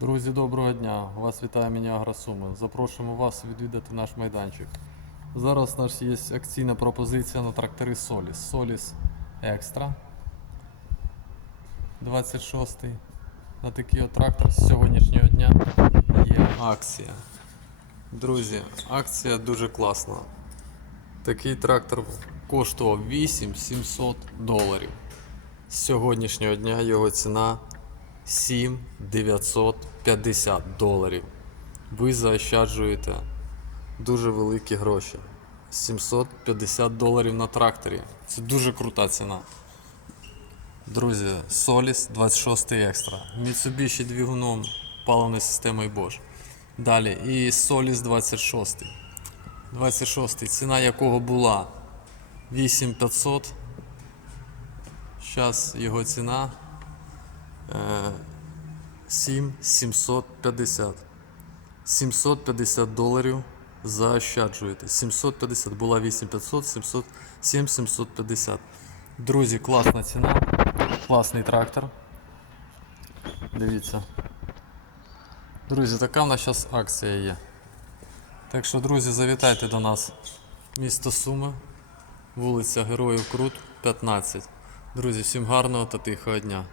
Друзі, доброго дня! Вас вітає мені Агросуми. Запрошуємо вас відвідати наш майданчик. Зараз у нас є акційна пропозиція на трактори Solis. Solis Extra 26. На такий от трактор з сьогоднішнього дня є акція. Друзі, акція дуже класна. Такий трактор коштував 8700 доларів. З сьогоднішнього дня його ціна 7950 доларів. Ви заощаджуєте дуже великі гроші. 750 доларів на тракторі. Це дуже крута ціна. Друзі, Solis 26 екстра. Mitsubishi двигуном паливної системи Bosch. Далі і Solis 26. 26 ціна якого була 8500. Зараз його ціна е, 7750. 750 доларів заощаджуєте. 750 була 8500, 700, 7750. Друзі, класна ціна. Класний трактор. Дивіться. Друзі, така в нас зараз акція є. Так що, друзі, завітайте до нас. Місто Суми, вулиця Героїв Крут, 15. Друзі, всім гарного та тихого дня.